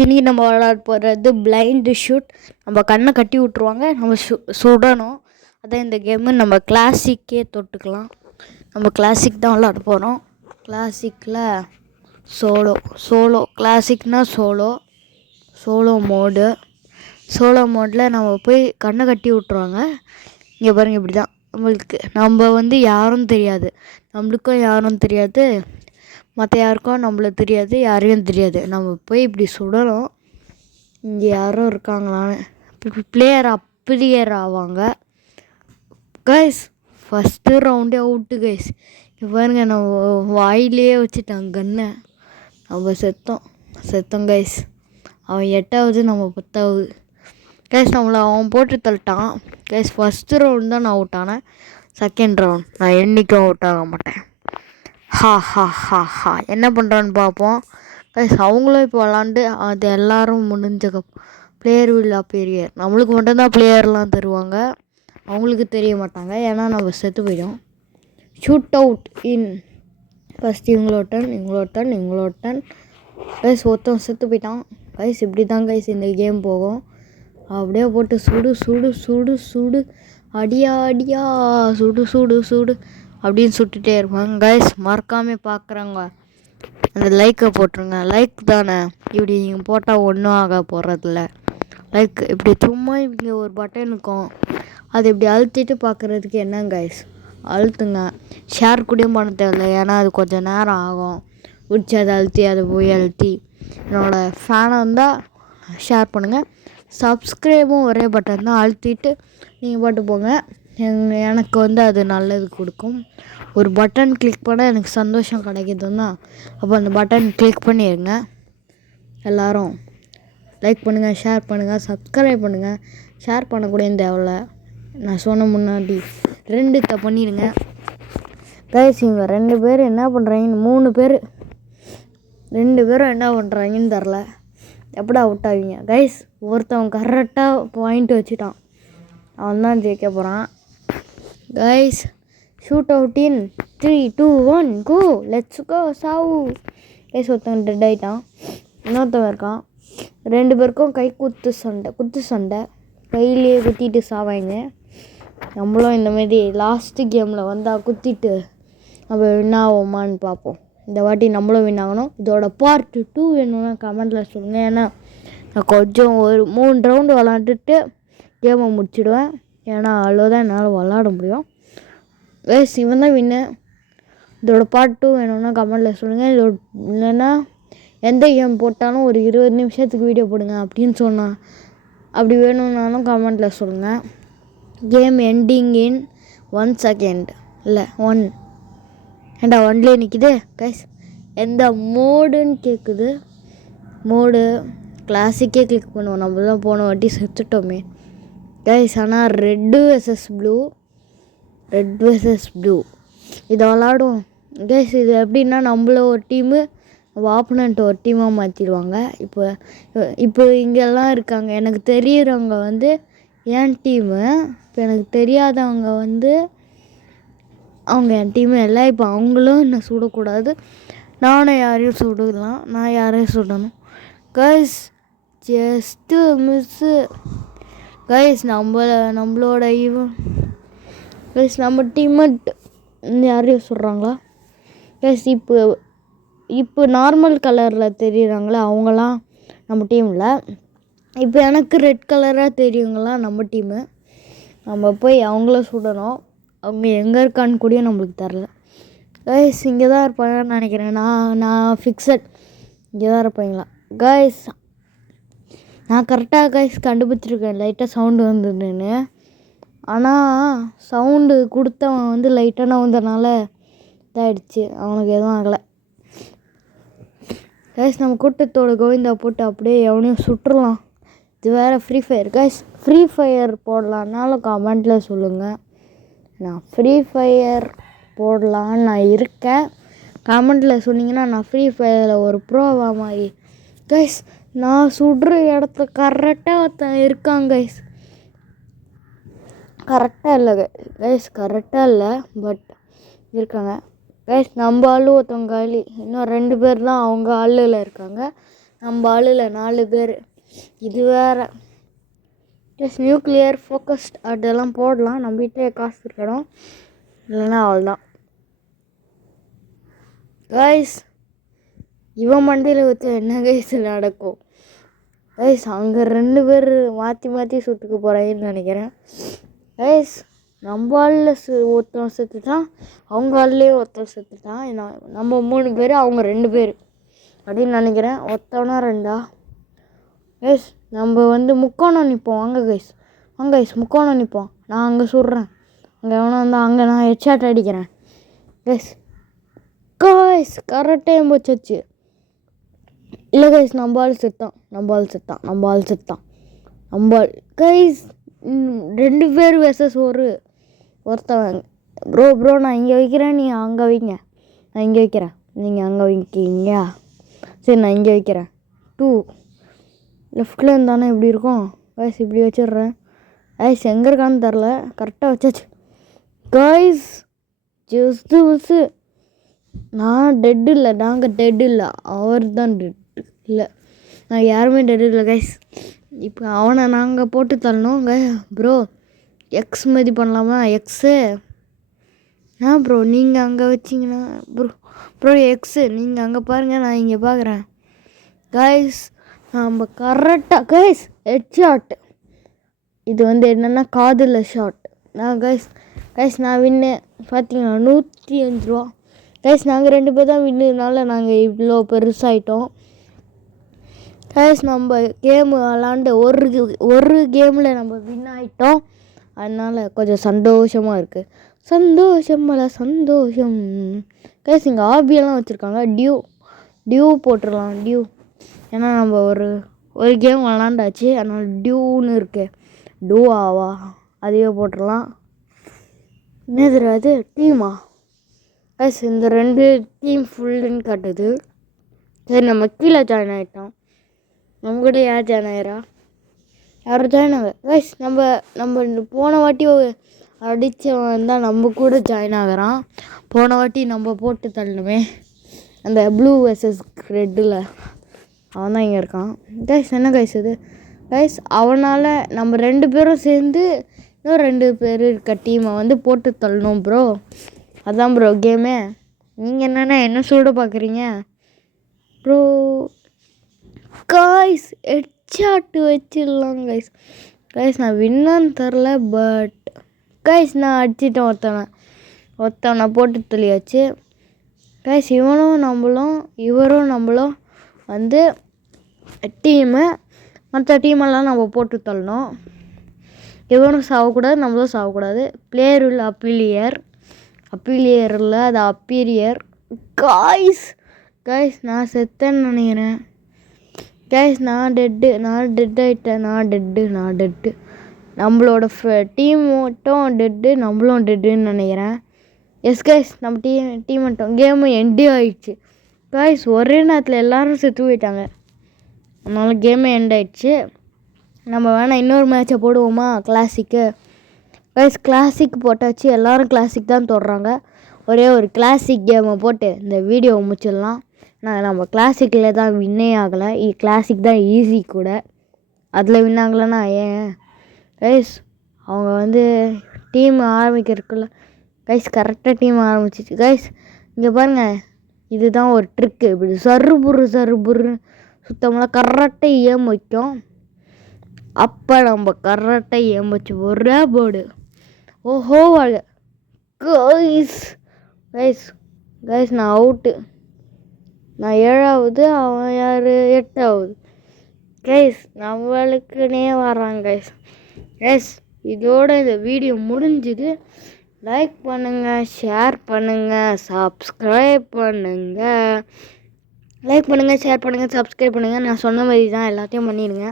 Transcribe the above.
இன்றைக்கி நம்ம விளாட போகிறது பிளைண்டு ஷூட். நம்ம கண்ணை கட்டி விட்ருவாங்க, நம்ம சுடணும். அதான் இந்த கேமு. நம்ம கிளாசிக்கே தொட்டுக்கலாம். நம்ம கிளாசிக் தான் விளாட போகிறோம். கிளாசிக்கில் சோலோ கிளாசிக்னால் சோலோ மோடில் நம்ம போய் கண்ணை கட்டி விட்ருவாங்க. இங்கே பாருங்கள், இப்படி தான் நம்ம யாரும் தெரியாது, நம்மளுக்கும் யாரும் தெரியாது, மற்ற யாருக்கும் நம்மள தெரியாது, யாரையும் தெரியாது. நம்ம போய் இப்படி சுடணும். இங்கே யாரும் இருக்காங்களான்னு பிளேயர் ஆவாங்க கைஸ். ஃபஸ்ட்டு ரவுண்டே அவுட்டு கைஸ். இப்போ பாருங்க, நம்ம வாயிலே வச்சுட்டாங்க கன்னை. நம்ம செத்தோம் கைஸ். அவன் 8வது, நம்ம 10வது கைஸ். அவன் போட்டு தள்ளிட்டான் கைஸ். ஃபஸ்ட்டு ரவுண்ட் தான் நான் அவுட் ஆனேன். செகண்ட் ரவுண்ட் நான் என்றைக்கும் அவுட் ஆக மாட்டேன். ஹா என்ன பண்ணுறான்னு பார்ப்போம் கைஸ். அவங்களும் இப்போ விளாண்டு அது எல்லோரும் பிளேயர் வில் அப்பீரியர். நம்மளுக்கு மட்டும்தான் பிளேயர்லாம் தருவாங்க, அவங்களுக்கு தெரிய மாட்டாங்க, ஏன்னா நம்ம செத்து போயிடும். ஷூட் அவுட் இன் ஃபஸ்ட் இவங்களோட டன் கைஸ். ஒருத்தன் செத்து போயிட்டான் கைஸ். இப்படி தான் கைஸ் இந்த கேம் போகும். அப்படியே போட்டு சுடு அடியா சுடு அப்படின்னு சுட்டுட்டே இருப்பாங்க கைஸ். மறக்காமல் பார்க்குறாங்க அந்த லைக்கை போட்டுருங்க. லைக் தானே, இப்படி நீங்கள் போட்டால் ஒன்றும் ஆக போகிறதில்ல. லைக் இப்படி சும்மா இங்கே ஒரு பட்டன் இருக்கும், அது இப்படி அழுத்திட்டு பார்க்குறதுக்கு என்ன கைஸ், அழுத்துங்க. ஷேர் கூடயும் பண்ண தேவையில்லை, ஏன்னா அது கொஞ்சம் நேரம் ஆகும். உடிச்சு அதை அழுத்தி என்னோடய ஃபேனை வந்தால் ஷேர் பண்ணுங்கள். சப்ஸ்கிரைபும் ஒரே பட்டன் தான், அழுத்திட்டு நீங்கள் பாட்டு போங்க. எனக்கு அது நல்லது கொடுக்கும். ஒரு பட்டன் கிளிக் பண்ண எனக்கு சந்தோஷம் கிடைக்கிதுன்னா, அப்போ அந்த பட்டன் கிளிக் பண்ணிடுங்க. எல்லோரும் லைக் பண்ணுங்கள், ஷேர் பண்ணுங்கள், சப்ஸ்கிரைப் பண்ணுங்கள். ஷேர் பண்ணக்கூடிய தேவையில்ல, நான் சொன்ன முன்னாடி 2 பண்ணிடுங்க கைஸ். இவங்க 2 பேர் என்ன பண்ணுறாங்கன்னு 3 பேர் 2 பேரும் என்ன பண்ணுறாங்கன்னு தெரில. எப்படா அவுட் ஆவீங்க கைஸ்? ஒருத்தவன் கரெக்டாக பாயிண்ட் வச்சுட்டான், அவன் தான் ஜெயிக்க போகிறான் guys. Shoot out in 3, 2, 1 go, let's go சாவு கைஸ். ஒருத்தவன் டெட் ஆகிட்டான், இன்னொருத்தவன் இருக்கான். 2 பேருக்கும் குத்து சண்டை கையிலேயே குத்திட்டு சாவாங்க. நம்மளும் இந்தமாரி லாஸ்ட்டு கேமில் வந்தால் குத்திட்டு நம்ம வின் ஆவோமான்னு பார்ப்போம். இந்த வாட்டி நம்மளும் வின் ஆகணும். இதோட பார்ட் 2 வேணும்னா கமெண்ட்டில் சொல்லுங்கள், ஏன்னா நான் கொஞ்சம் ஒரு 3 ரவுண்டு விளாண்டுட்டு கேமை முடிச்சிடுவேன், ஏன்னா அவ்வளோதான் என்னால் விளாட முடியும் கைஸ். இவன் தான் வின்னு. இதோட பார்ட் 2 வேணும்னா கமெண்ட்டில் சொல்லுங்கள். இல்லைன்னா எந்த கேம் போட்டாலும் ஒரு 20 நிமிஷத்துக்கு வீடியோ போடுங்க அப்படின்னு சொன்னான். அப்படி வேணும்னாலும் கமெண்ட்டில் சொல்லுங்கள். கேம் எண்டிங் இன் 1 செகண்ட், இல்லை 1 ஏண்டா 1லே நிற்கிது கைஸ். எந்த மோடுன்னு கேட்குது. மோடு கிளாசிக்கே கிளிக் பண்ணுவோம், நம்ம தான் போன வாட்டி செத்துட்டோமே கைஸ். ஆனால் ரெட் வெர்சஸ் ப்ளூ இதை விளாடுவோம் கைஸ். இது எப்படின்னா, நம்மள ஒரு டீமு, ஆப்போனண்ட் ஒரு டீமாக மாற்றிடுவாங்க. இப்போ இங்கெல்லாம் இருக்காங்க, எனக்கு தெரியுறவங்க என் டீமு. இப்போ எனக்கு தெரியாதவங்க அவங்க என் டீமு இல்லை. இப்போ அவங்களும் என்ன சுடக்கூடாது, நானும் யாரையும் சுடலாம், நான் யாரையும் சுடணும் கைஸ். Just miss guys. நம்மளோட கைஸ், நம்ம டீம்மேட் யாரையும் சொல்கிறாங்களா கைஸ்? இப்போ நார்மல் கலரில் தெரியுறாங்களா அவங்களாம் நம்ம டீமில். இப்போ எனக்கு ரெட் கலராக தெரியுங்களாம் நம்ம டீமு. நம்ம போய் அவங்கள சுடணும். அவங்க எங்கே இருக்கான்னு கூட நம்மளுக்கு தெரில கைஸ். இங்கே தான் இருப்பாங்கன்னு நினைக்கிறேன். நான் ஃபிக்ஸட் இங்கே தான் இருப்பாங்களா கைஸ். நான் கரெக்டாக கைஸ் கண்டுபிடிச்சிருக்கேன், லைட்டாக சவுண்டு வந்ததுன்னு. ஆனால் சவுண்டு கொடுத்தவன் லைட்டாக வந்தனால இதாகிடுச்சு, அவனுக்கு எதுவும் ஆகலை கைஸ். நம்ம கூட்டத்தோட கோவிந்தா போட்டு அப்படியே எவனையும் சுட்டுடலாம். இது வேறு Free Fire guys. Free Fire போடலான்னாலும் கமெண்ட்டில் சொல்லுங்கள். நான் ஃப்ரீ ஃபயர் போடலான்னு நான் இருக்கேன், கமெண்ட்டில் சொன்னீங்கன்னா நான் ஃப்ரீ ஃபயரில் ஒரு ப்ரோவாக மாதிரி கைஸ். நான் சுடுற இடத்துல கரெக்டாக இருக்காங்க கைஸ். கரெக்டாக இல்லை கைஸ், கரெக்டாக இல்லை, பட் இருக்காங்க கைஸ். நம்ம ஆளு ஒருத்தவங்க காலி, இன்னும் 2 பேர் தான் அவங்க ஆளில் இருக்காங்க. நம்ம ஆளில் 4 பேர். இது வேறு ஜஸ்ட் நியூக்ளியர் ஃபோக்கஸ்ட் அதெல்லாம் போடலாம். நம்மகிட்டே காசு இருக்கணும், இல்லைன்னா அவ்வளோதான் கைஸ். இவன் மண்டியில் வச்சு என்ன கைஸ் நடக்கும் கைஸ்? அங்கே 2 பேர் மாற்றி மாற்றி சுற்றுக்கு போகிறாங்கன்னு நினைக்கிறேன் கைஸ். நம்ம ஆளில் ஒருத்தன் செத்துட்டான், அவங்க ஆள்லேயே ஒருத்தன் செத்துட்டான். நம்ம 3 பேர், அவங்க 2 பேர் அப்படின்னு நினைக்கிறேன். ஒருத்தவனா 2ஆ கைஸ்? நம்ம வந்து முக்கோணம் நிற்போம். வாங்க கைஸ், வாங்க கைஸ், முக்கோணம் நிற்போம். நான் அங்கே சுடுறேன், அங்கே எவனா இருந்தால் அங்கே நான் ஹெட்ஷாட் அடிக்கிறேன் கைஸ். கைஸ் கரெக்டாக போச்சாச்சு. இல்லை கைஸ், நம்ம ஆள் செத்தான் கைஸ். 2 பேர் வெர்சஸ் ஒருத்தவன். ப்ரோ நான் இங்கே வைக்கிறேன், நீங்கள் அங்கே வைங்க. நான் இங்கே வைக்கிறேன், நீங்கள் அங்கே வைக்கிங்க. சரி நான் இங்கே வைக்கிறேன். 2 லெஃப்டில் இருந்தானே இப்படி இருக்கும் கைஸ். இப்படி வச்சிடுறேன் கைஸ். எங்கே இருக்கான்னு தெரில, கரெக்டாக வச்சாச்சு கைஸ். Just miss. நான் டெட்டு இல்லை, நாங்கள் டெட்டு இல்லை, அவர் தான் டெட்டு இல்லை. நான் யாருமே டெட்டு இல்லை கைஸ். இப்போ அவனை நாங்கள் போட்டு தள்ளணும் ப்ரோ. எக்ஸ் மாதிரி பண்ணலாமா? எக்ஸு ப்ரோ நீங்கள் அங்கே வச்சிங்கன்னா ப்ரோ எக்ஸு நீங்கள் அங்கே பாருங்கள், நான் இங்கே பார்க்குறேன் கைஸ். நம்ம கரெக்டாக கைஸ் ஹெட் ஷாட். இது வந்து என்னென்னா காதில் ஷாட். நான் கைஸ் நான் வின்னு. பார்த்தீங்கன்னா 105 ரூபா கைஸ். நாங்கள் 2 பேர் தான் வின்னுனால நாங்கள் இவ்வளோ பெருசாகிட்டோம் கைஸ். நம்ம கேமு விளாண்டு ஒரு கேமில் நம்ம வின் ஆகிட்டோம். அதனால் கொஞ்சம் சந்தோஷமாக இருக்குது. சந்தோஷம் கைஸ். இங்கே ஆபியெல்லாம் வச்சுருக்காங்க. டியூ போட்டுடலாம். ஏன்னா நம்ம ஒரு கேம் விளாண்டாச்சு, அதனால் டியூன்னு இருக்கு. டூவாவா அதுவே போட்டுடலாம். என்னது அது? டீமா கைஸ்? இந்த 2 டீம் ஃபுல்லுன்னு காட்டுது. சரி நம்ம கீழே ஜாயின் ஆகிட்டோம். நம்ம கூட யார் ஜாயின் ஆகிறா? யாரும் ஜாயின் ஆக கைஸ். நம்ம போன வாட்டி அடித்தவன் தான் நம்ம கூட ஜாயின் ஆகிறான். போன வாட்டி நம்ம போட்டு தள்ளணுமே அந்த ப்ளூ வெர்சஸ் ரெட்டில், அவன் தான் இங்கே இருக்கான் கைஸ். என்ன கைஸ் இது கைஸ்? அவனால் நம்ம 2 பேரும் சேர்ந்து இன்னும் 2 பேர் இருக்க டீமை வந்து போட்டு தள்ளணும் ப்ரோ. அதான் ப்ரோ கேமே. நீங்கள் என்ன சூட பார்க்குறீங்க ப்ரோ? கைஸ் ஹெட்ஷாட் வச்சிடலாம் கைஸ். நான் வின்னான்னு தெரில, பட் கைஸ் நான் அடிச்சிட்டேன் ஒருத்தவனை போட்டு தள்ளியாச்சு கைஸ். இவரும் நம்மளும் வந்து டீமு. மற்ற டீமெல்லாம் நம்ம போட்டு தள்ளணும். இவனும் சாகக்கூடாது, நம்மளும் சாகக்கூடாது. பிளேயர் உள்ள அப்பீலியர் இல்லை, அது அப்பீரியர் கைஸ். நான் செத்தேன்னு நினைக்கிறேன் கைஸ். நான் டெட் ஆகிட்டேன். நான் டெட்டு. நம்மளோட டீம் மட்டும் டெட்டு, நம்மளும் டெட்டுன்னு நினைக்கிறேன். எஸ் கைஸ், நம்ம டீம் மட்டும் கேமு எண்டே ஆகிடுச்சு கைஸ். ஒரே நேரத்தில் எல்லோரும் செத்து போயிட்டாங்க, அதனால கேமே எண்ட் ஆகிடுச்சு. நம்ம வேணால் இன்னொரு மேட்சை போடுவோமா? கிளாசிக்கு கைஸ். கிளாசிக் போட்டாச்சு, எல்லோரும் கிளாசிக் தான் தொடுறாங்க. ஒரே ஒரு கிளாசிக் கேமை போட்டு இந்த வீடியோவை முடிச்சிடலாம். நம்ம கிளாசிக்கில் தான் வின்னே ஆகலை. கிளாசிக் தான் ஈஸி கூட, அதில் வின் ஆகலைன்னா ஏன் கைஸ்? அவங்க வந்து டீம் ஆரம்பிக்கிறதுக்குள்ள கைஸ் கரெக்டாக டீம் ஆரம்பிச்சிச்சு கைஸ். இங்கே பாருங்கள், இதுதான் ஒரு ட்ரிக்கு. இப்படி சருபுரு சுத்தமெல்லாம் கரெக்டாக ஏம் வைக்கும். அப்போ நம்ம கரெக்டாக ஏம் வச்சு ஒரே போர்டு. ஓஹோ கைஸ் நான் அவுட்டு. நான் 7ஆவது, அவன் யார் 8ஆவது கைஸ். நம்மளுக்குனே வராங்க கைஸ். இதோட இந்த வீடியோ முடிஞ்சுது. லைக் பண்ணுங்கள், ஷேர் பண்ணுங்கள், சப்ஸ்கிரைப் பண்ணுங்கள். நான் சொன்ன மாதிரி தான் எல்லாத்தையும் பண்ணிடுங்க.